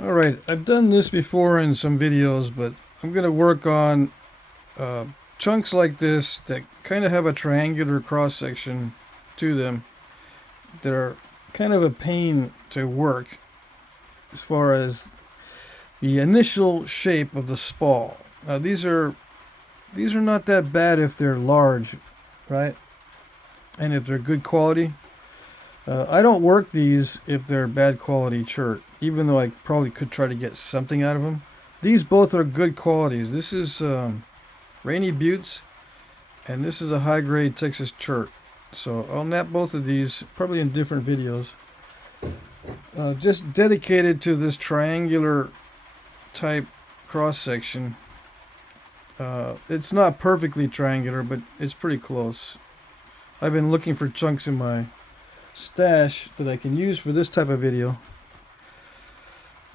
Alright, I've done this before in some videos, but I'm going to work on chunks like this that kind of have a triangular cross section to them that are kind of a pain to work as far as the initial shape of the spall. Now these are not that bad if they're large, right? And if they're good quality. I don't work these if they're bad quality chert, even though I probably could try to get something out of them. These both are good qualities. This is Rainy Buttes, and this is a high grade Texas chert. So I'll nap both of these, probably in different videos. Just dedicated to this triangular type cross section. It's not perfectly triangular, but it's pretty close. I've been looking for chunks in my stash that I can use for this type of video,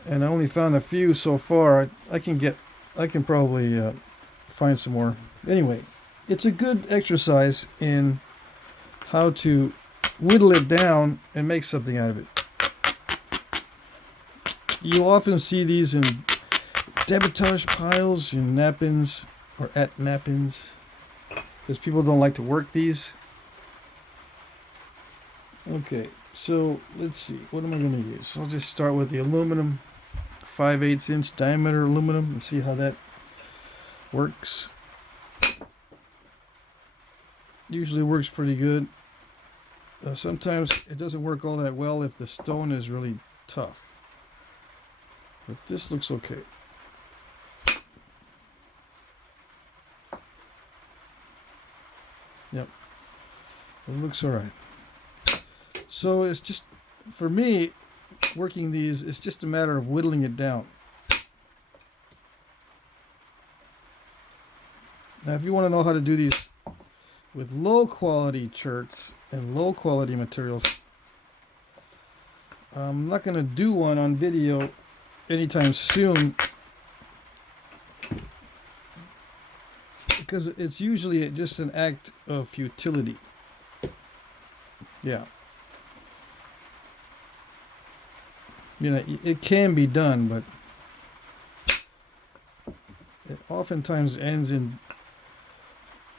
and I only found a few so far. I can probably find some more. Anyway, it's a good exercise in how to whittle it down and make something out of it. You often see these in debitage piles in nappins or at nappins because people don't like to work these. Okay, so let's see. What am I going to use? I'll just start with the aluminum, 5/8 inch diameter aluminum, and see how that works. Usually works pretty good. Sometimes it doesn't work all that well if the stone is really tough. But this looks okay. Yep, it looks alright. So it's just, for me, working these, it's just a matter of whittling it down. Now if you want to know how to do these with low quality cherts and low quality materials, I'm not going to do one on video anytime soon because it's usually just an act of futility. Yeah. You know, it can be done, but it oftentimes ends in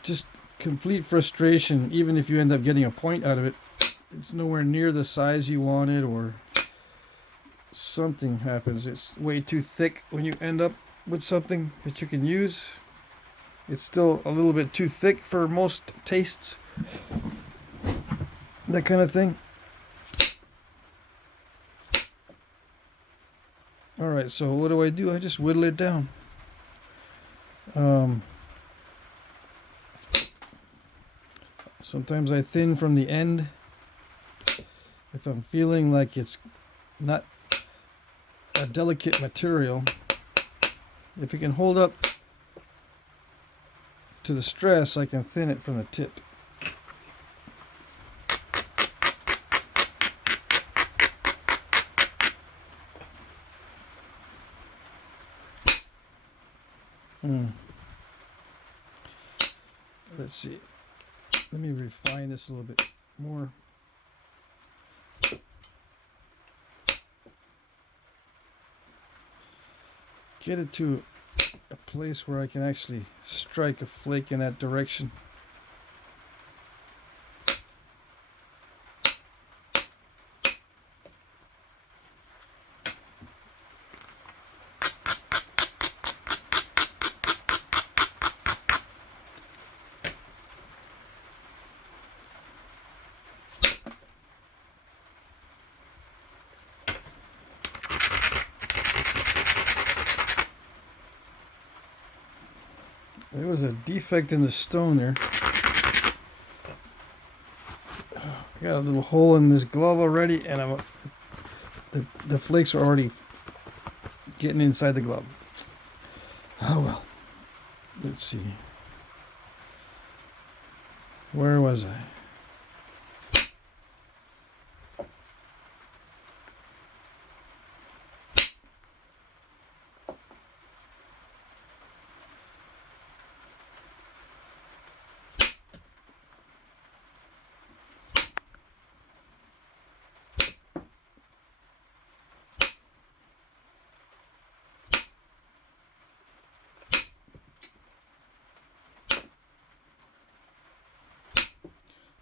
just complete frustration. Even if you end up getting a point out of it, it's nowhere near the size you wanted, or something happens. It's way too thick when you end up with something that you can use. It's still a little bit too thick for most tastes, that kind of thing. Alright, so what do? I just whittle it down. Sometimes I thin from the end if I'm feeling like it's not a delicate material. If it can hold up to the stress, I can thin it from the tip. Let's see. Let me refine this a little bit more. Get it to a place where I can actually strike a flake in that direction. There was a defect in the stone there. I got a little hole in this glove already, and the flakes are already getting inside the glove. Oh well. Let's see. Where was I?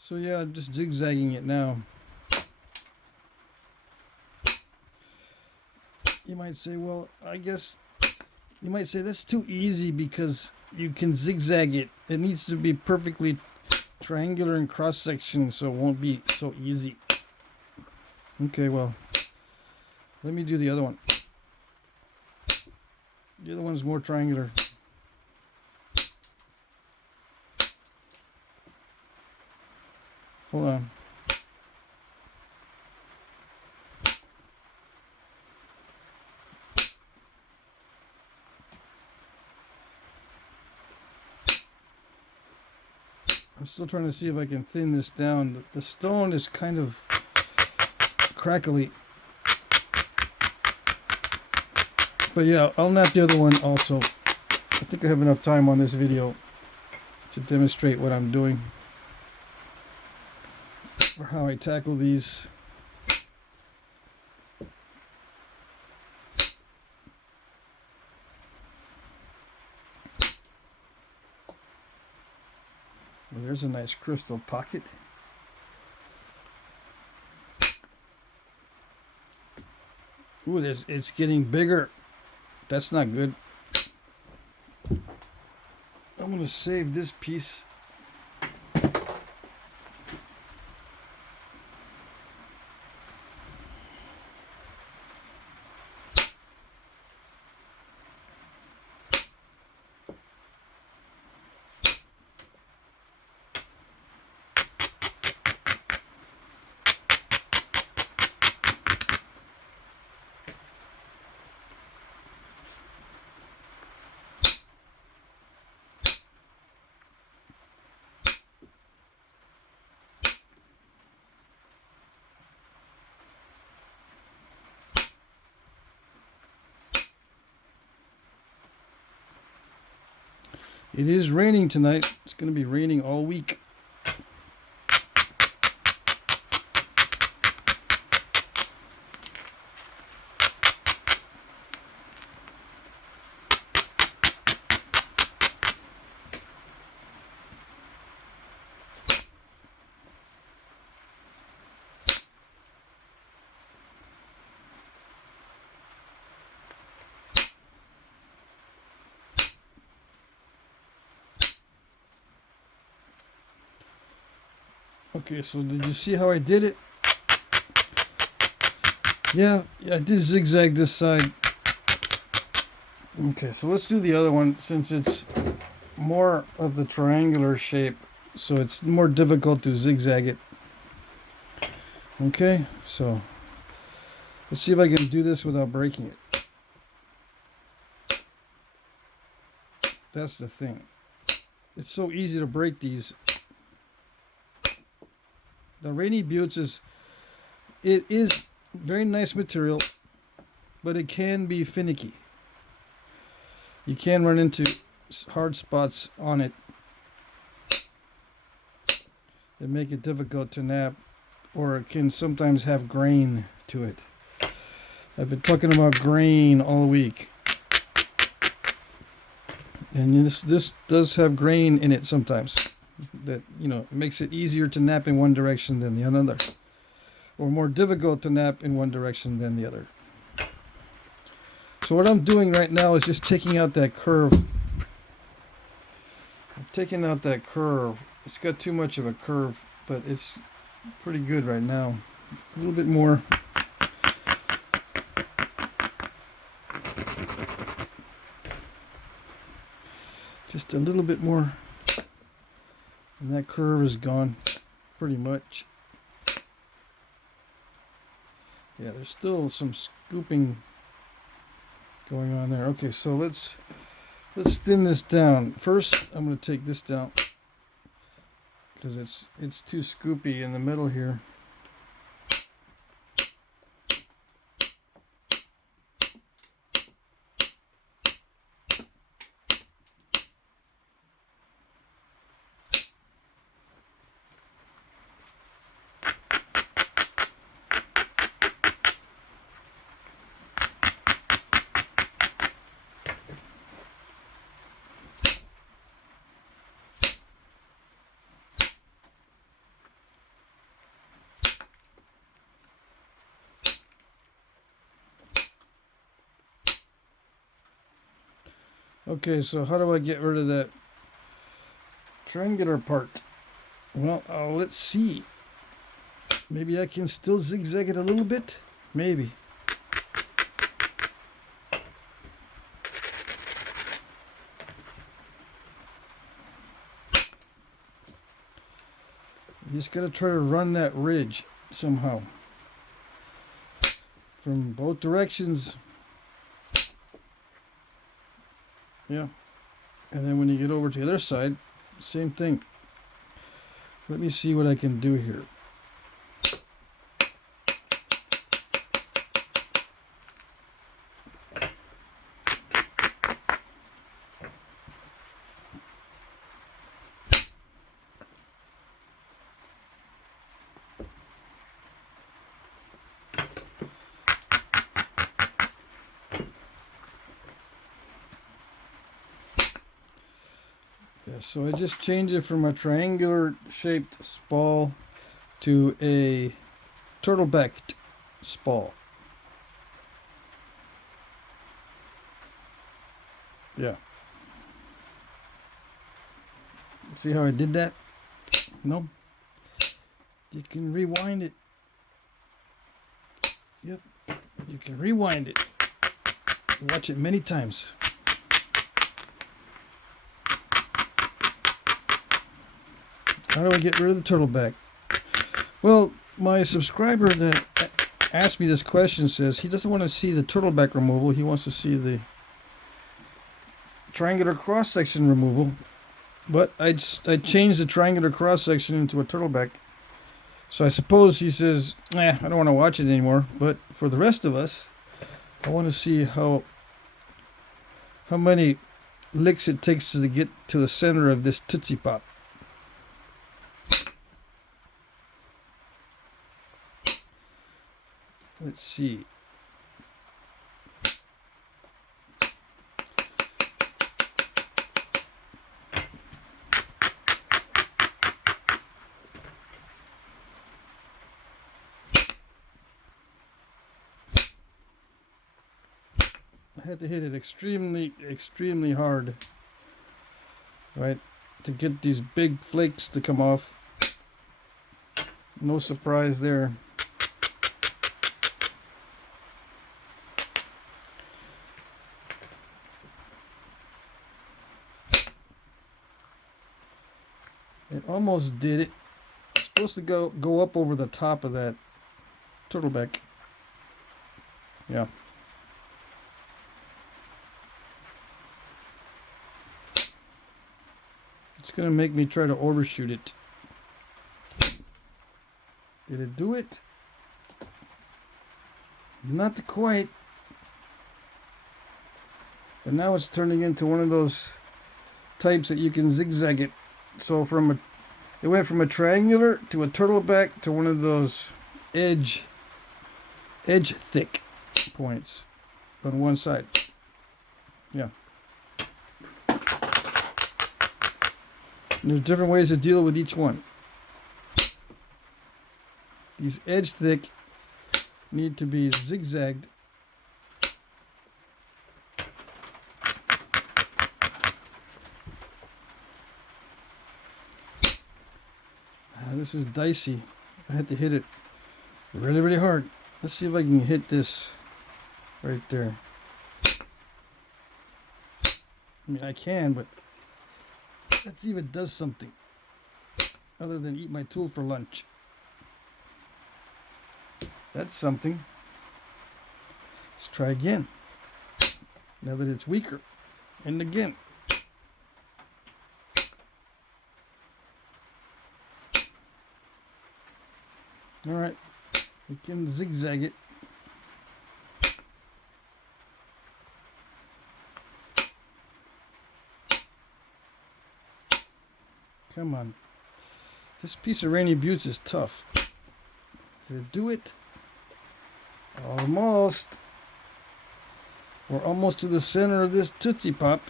So yeah, I'm just zigzagging it now. You might say, well, I guess you might say that's too easy because you can zigzag it. It needs to be perfectly triangular in cross section so it won't be so easy. Okay, well, let me do the other one. The other one's more triangular. Hold on. I'm still trying to see if I can thin this down. The stone is kind of crackly. But yeah, I'll nap the other one also. I think I have enough time on this video to demonstrate what I'm doing or how I tackle these. Well, there's a nice crystal pocket. Ooh, it's getting bigger. That's not good. I'm going to save this piece. It is raining tonight. It's going to be raining all week. Okay, so did you see how I did it? Yeah, I did zigzag this side. Okay, so let's do the other one since it's more of the triangular shape, so it's more difficult to zigzag it. Okay, so let's see if I can do this without breaking it. That's the thing. It's so easy to break these. The Rainy Buttes it is very nice material, but it can be finicky. You can run into hard spots on it that make it difficult to nap, or it can sometimes have grain to it. I've been talking about grain all week, and this does have grain in it sometimes. That, you know, makes it easier to nap in one direction than the other, or more difficult to nap in one direction than the other. So what I'm doing right now is just taking out that curve. I'm taking out that curve. It's got too much of a curve, but it's pretty good right now. A little bit more. Just a little bit more. And that curve is gone pretty much. Yeah, there's still some scooping going on there. Okay, so let's thin this down. First, I'm going to take this down because it's too scoopy in the middle here. Okay, so how do I get rid of that triangular part? Well, let's see. Maybe I can still zigzag it a little bit. Maybe. You just gotta try to run that ridge somehow. From both directions. Yeah. And then when you get over to the other side, same thing. Let me see what I can do here. Yeah, so I just changed it from a triangular shaped spall to a turtle-backed spall. Yeah. See how I did that? No. You can rewind it. Yep. You can rewind it. Watch it many times. How do I get rid of the turtleback? Well, my subscriber that asked me this question says he doesn't want to see the turtleback removal. He wants to see the triangular cross-section removal. But I changed the triangular cross-section into a turtleback. So I suppose he says, I don't want to watch it anymore. But for the rest of us, I want to see how many licks it takes to get to the center of this Tootsie Pop. Let's see. I had to hit it extremely hard, right, to get these big flakes to come off. No surprise there. It almost did it. It's supposed to go up over the top of that turtleback. Yeah. It's gonna make me try to overshoot it. Did it do it? Not quite. But now it's turning into one of those types that you can zigzag it. So it went from a triangular to a turtleback to one of those edge thick points on one side. Yeah. And there's different ways to deal with each one. These edge thick need to be zigzagged. This is dicey. I had to hit it really hard. Let's see if I can hit this right there. I mean, I can, but let's see if it does something other than eat my tool for lunch. That's something. Let's try again. Now that it's weaker. And again. Alright, we can zigzag it. Come on. This piece of Rainy Buttes is tough. Did it do it? Almost. We're almost to the center of this Tootsie Pop.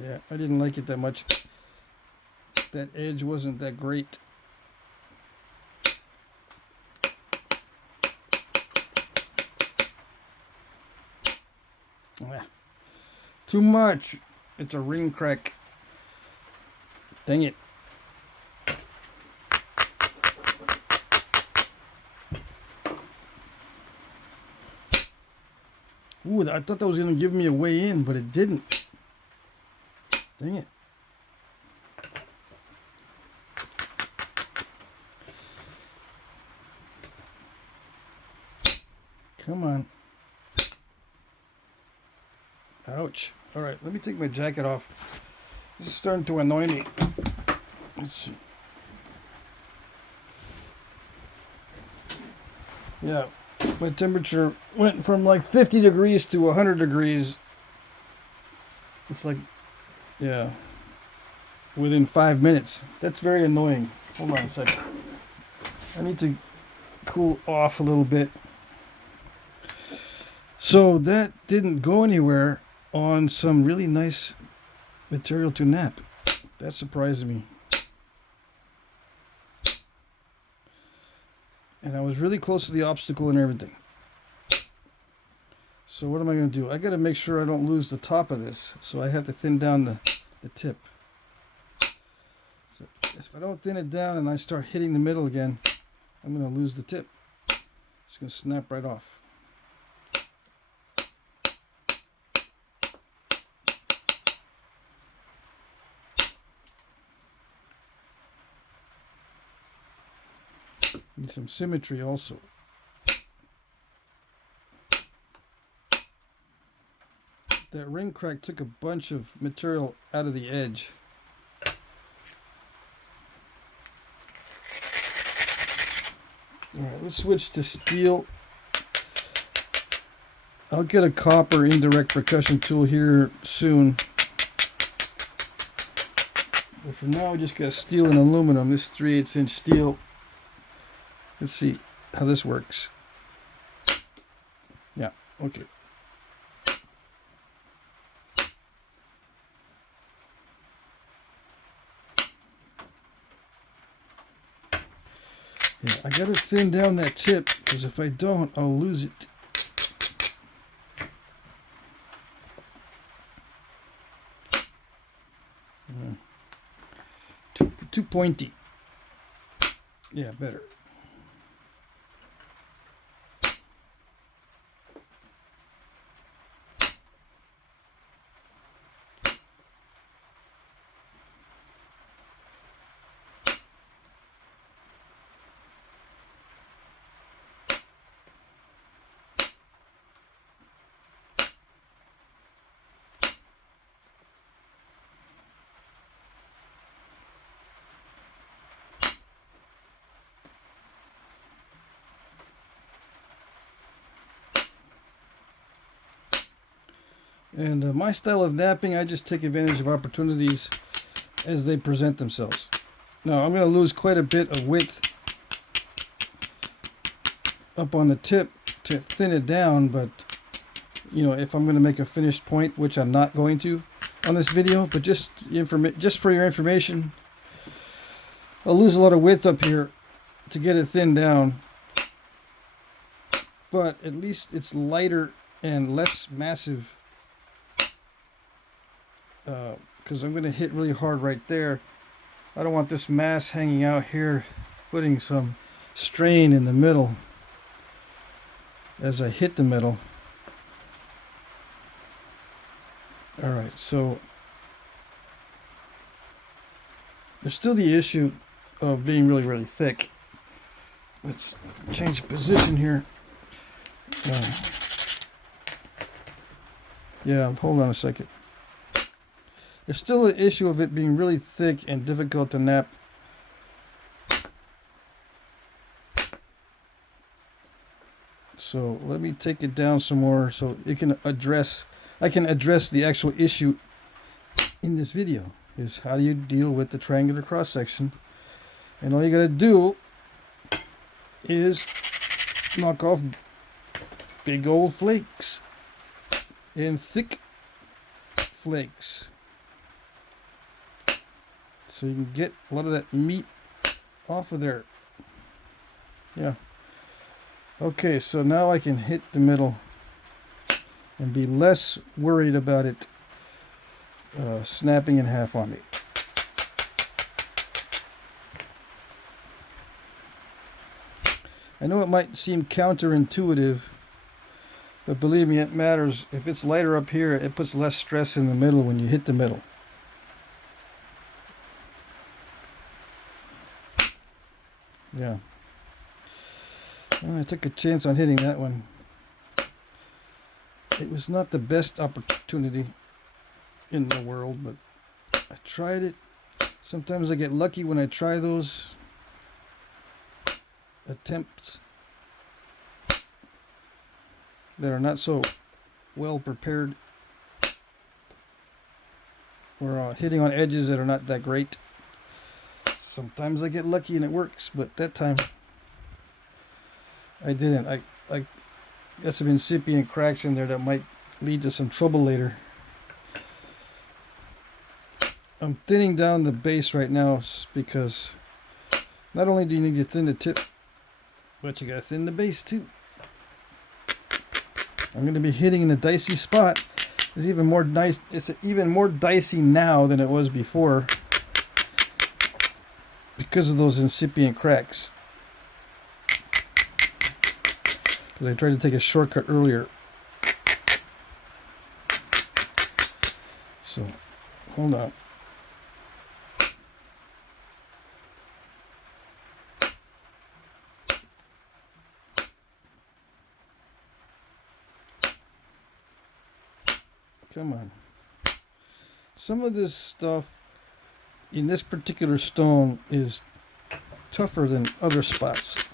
Yeah, I didn't like it that much. That edge wasn't that great. Ah, too much. It's a ring crack. Dang it. Ooh, I thought that was going to give me a way in, but it didn't. Dang it. Come on. Ouch. Alright, let me take my jacket off. This is starting to annoy me. Let's see. Yeah, my temperature went from like 50 degrees to 100 degrees. It's like, yeah, within 5 minutes. That's very annoying. Hold on a second. I need to cool off a little bit. So that didn't go anywhere on some really nice material to knap. That surprised me. And I was really close to the obstacle and everything. So what am I going to do? I got to make sure I don't lose the top of this. So I have to thin down the tip. So if I don't thin it down and I start hitting the middle again, I'm going to lose the tip. It's going to snap right off. Need some symmetry also. That ring crack took a bunch of material out of the edge. Alright, let's switch to steel. I'll get a copper indirect percussion tool here soon. But for now, we just got steel and aluminum. This 3/8 inch steel. Let's see how this works. Yeah, okay. Yeah, I gotta thin down that tip because if I don't, I'll lose it. Too pointy. Yeah, better. And my style of knapping, I just take advantage of opportunities as they present themselves. Now, I'm going to lose quite a bit of width up on the tip to thin it down, but, you know, if I'm going to make a finished point, which I'm not going to on this video, but just for your information, I'll lose a lot of width up here to get it thinned down, but at least it's lighter and less massive. Because I'm going to hit really hard right there. I don't want this mass hanging out here, putting some strain in the middle as I hit the middle. Alright, so there's still the issue of being really, really thick. Let's change position here. Yeah, hold on a second. There's still an issue of it being really thick and difficult to knap. So let me take it down some more so I can address the actual issue in this video. Is how do you deal with the triangular cross section? And all you gotta do is knock off big old flakes and thick flakes. so you can get a lot of that meat off of there. Yeah. Okay, so now I can hit the middle and be less worried about it snapping in half on me. I know it might seem counterintuitive, but believe me, it matters. If it's lighter up here, it puts less stress in the middle when you hit the middle. Yeah. Well, I took a chance on hitting that one. It was not the best opportunity in the world, but I tried it. Sometimes I get lucky when I try those attempts that are not so well prepared, or hitting on edges that are not that great. Sometimes I get lucky and it works, but that time I didn't. I got some incipient cracks in there that might lead to some trouble later. I'm thinning down the base right now because not only do you need to thin the tip, but you gotta thin the base too. I'm gonna be hitting in a dicey spot. It's even more nice. It's even more dicey now than it was before because of those incipient cracks. Because I tried to take a shortcut earlier. So, hold on. Come on. Some of this stuff in this particular stone is tougher than other spots.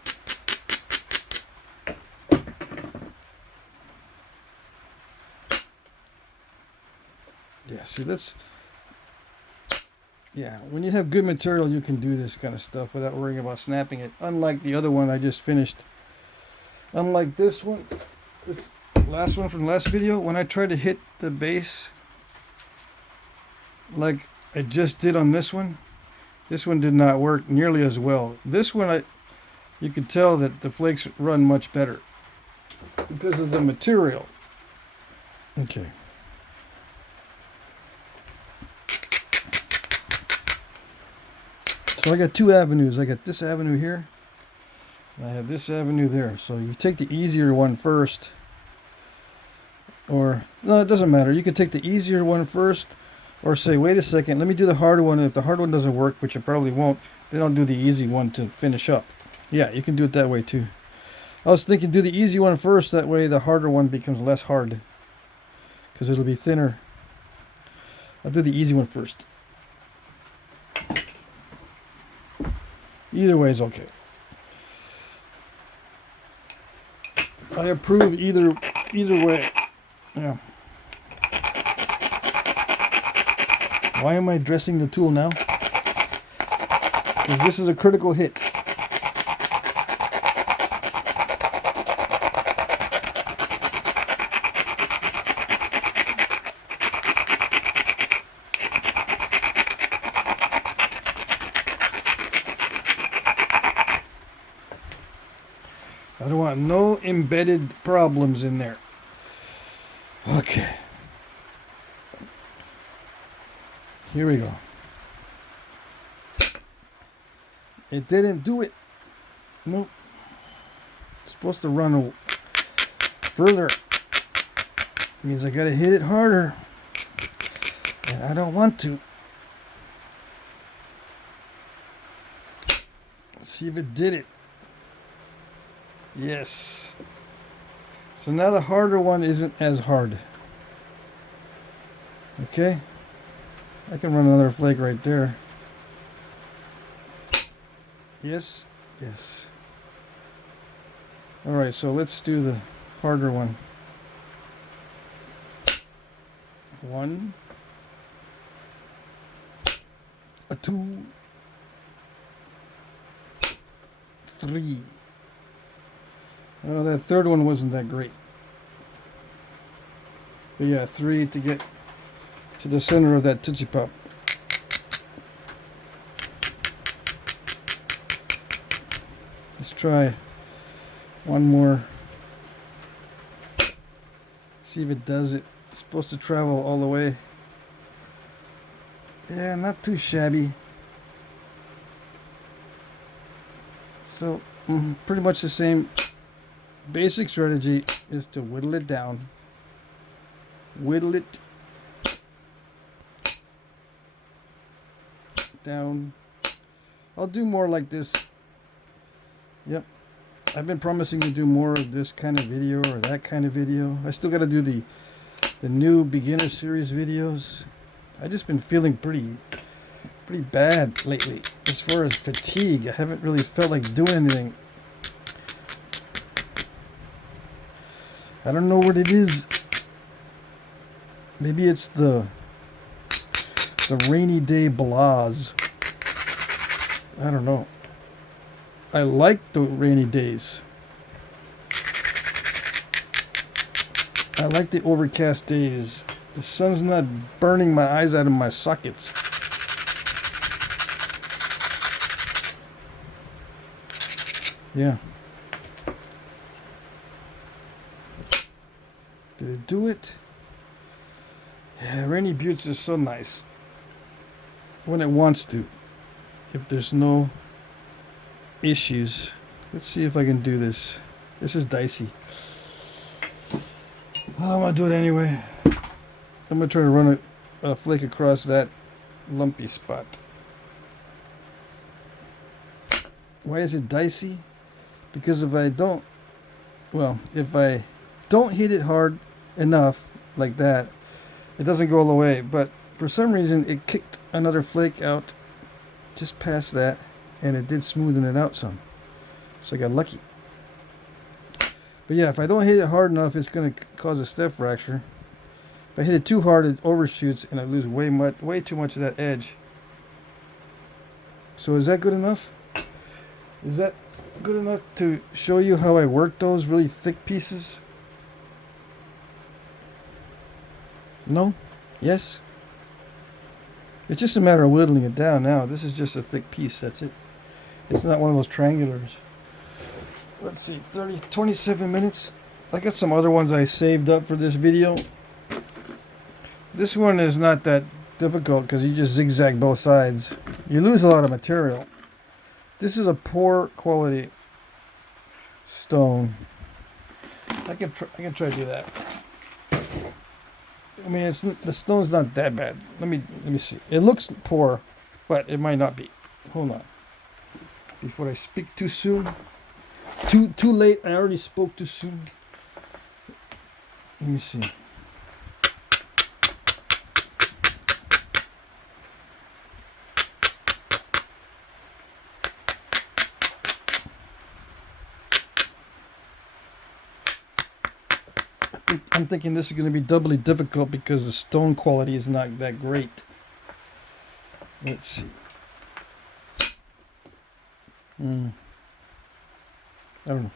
Yeah, see, that's... Yeah, when you have good material, you can do this kind of stuff without worrying about snapping it. Unlike the other one I just finished. Unlike this one, this last one from the last video, when I tried to hit the base like I just did on this one did not work nearly as well. This one, you could tell that the flakes run much better because of the material. Okay. So I got two avenues. I got this avenue here, and I have this avenue there. So you take the easier one first. Or, no, it doesn't matter. You could take the easier one first, or say, wait a second, let me do the harder one. And if the hard one doesn't work, which it probably won't, then I'll do the easy one to finish up. Yeah, you can do it that way too. I was thinking do the easy one first, that way the harder one becomes less hard. Because it'll be thinner. I'll do the easy one first. Either way is okay. I approve either way. Yeah. Why am I dressing the tool now? Because this is a critical hit. I don't want no embedded problems in there. Okay. Here we go. It didn't do it. Nope. It's supposed to run further. It means I gotta hit it harder. And I don't want to. Let's see if it did it. Yes. So now the harder one isn't as hard. Okay. I can run another flake right there. Yes. Yes. Alright, so let's do the harder one. 1, 2, 3. Oh, that third one wasn't that great. But yeah, 3 to get to the center of that Tootsie Pop. Let's try one more. See if it does it. It's supposed to travel all the way. Yeah, not too shabby. So pretty much the same basic strategy is to whittle it down. Whittle it down. I'll do more like this. Yep. I've been promising to do more of this kind of video or that kind of video. I still got to do the new beginner series videos. I just been feeling pretty bad lately as far as fatigue. I haven't really felt like doing anything. I don't know what it is. Maybe it's the rainy day blahs. I don't know. I like the rainy days. I like the overcast days. The sun's not burning my eyes out of my sockets. Yeah. Did it do it? Yeah, rainy buttes are so nice. When it wants to. If there's no issues. Let's see if I can do this. This is dicey. Oh, I'm gonna do it anyway. I'm gonna try to run a flake across that lumpy spot. Why is it dicey? Because if I don't hit it hard enough like that, it doesn't go all the way. But for some reason it kicked another flake out just past that, and it did smoothen it out some. So I got lucky. But yeah, if I don't hit it hard enough, it's going to cause a step fracture. If I hit it too hard, it overshoots, and I lose way too much of that edge. So is that good enough? Is that good enough to show you how I work those really thick pieces? No? Yes? It's just a matter of whittling it down now. This is just a thick piece, that's it. It's not one of those triangulars. Let's see, 27 minutes. I got some other ones I saved up for this video. This one is not that difficult because you just zigzag both sides. You lose a lot of material. This is a poor quality stone. I can try to do that. I mean, the stone's not that bad. Let me see. It looks poor, but it might not be. Hold on. Before I speak too soon. Too late. I already spoke too soon. Let me see. I'm thinking this is going to be doubly difficult because the stone quality is not that great. Let's see. I don't know.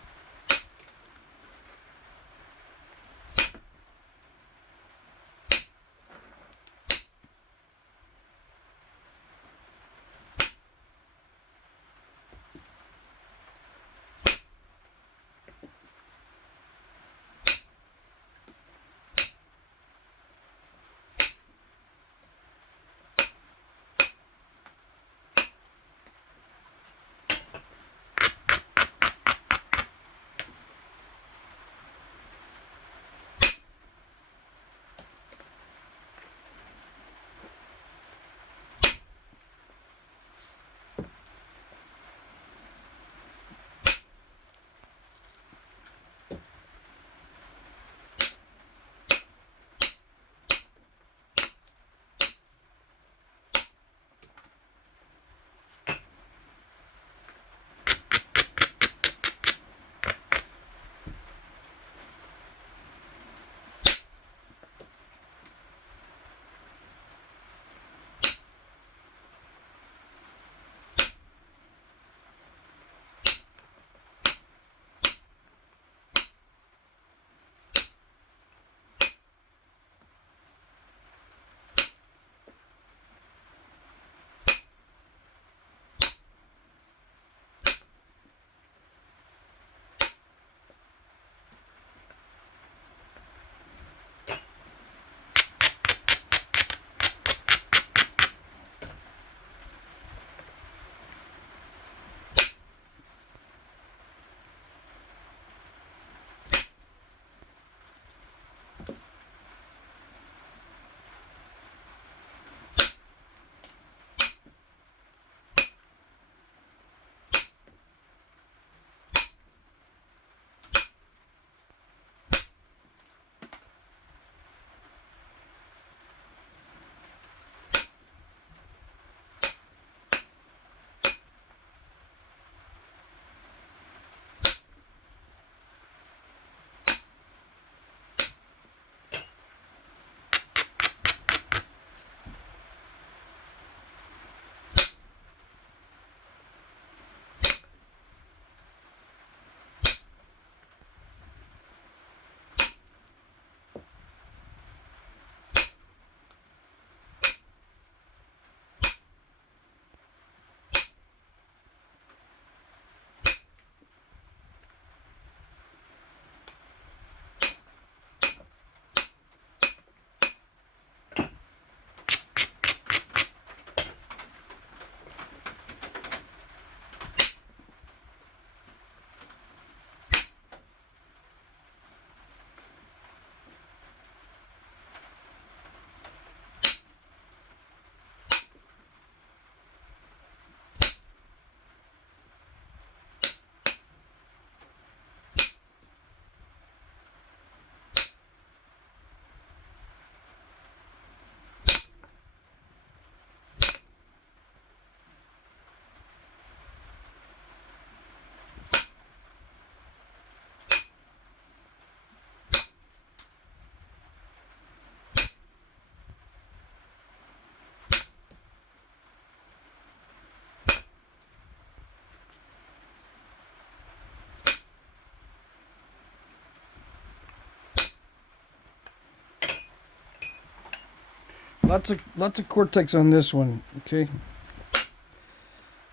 lots of cortex on this one. Okay.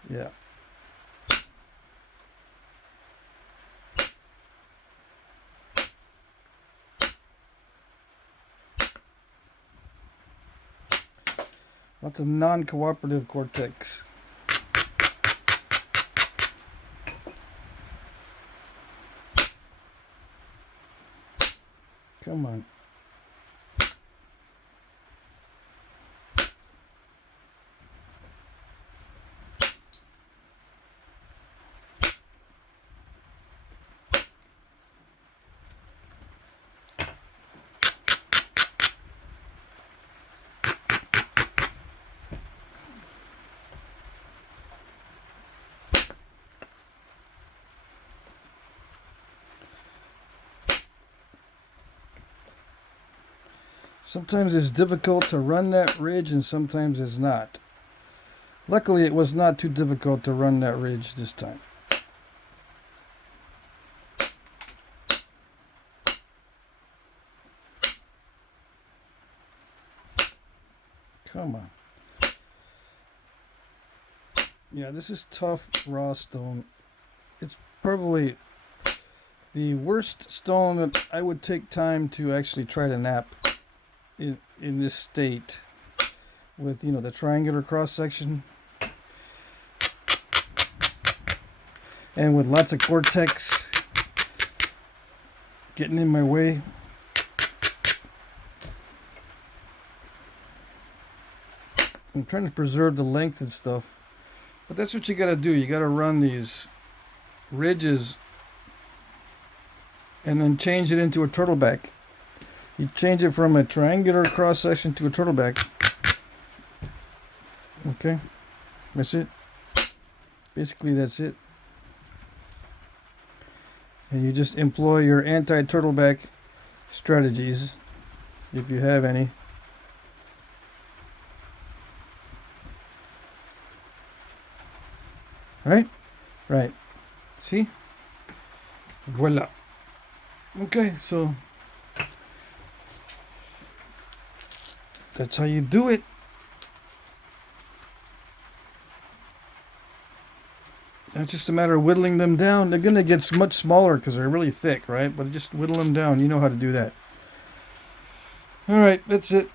Yeah. Lots of non-cooperative cortex. Come on. Sometimes it's difficult to run that ridge and sometimes it's not. Luckily it was not too difficult to run that ridge this time. Come on. Yeah, this is tough raw stone. It's probably the worst stone that I would take time to actually try to knap in this state, with, you know, the triangular cross section and with lots of cortex getting in my way. I'm trying to preserve the length and stuff, but that's what you got to do. You got to run these ridges and then change it into a turtleback. You change it from a triangular cross section to a turtleback. Okay, that's it. Basically, that's it. And you just employ your anti-turtleback strategies, if you have any. Right? Right. See? Voila. Okay, so that's how you do it. It's just a matter of whittling them down. They're going to get much smaller because they're really thick, right? But just whittle them down. You know how to do that. All right, that's it.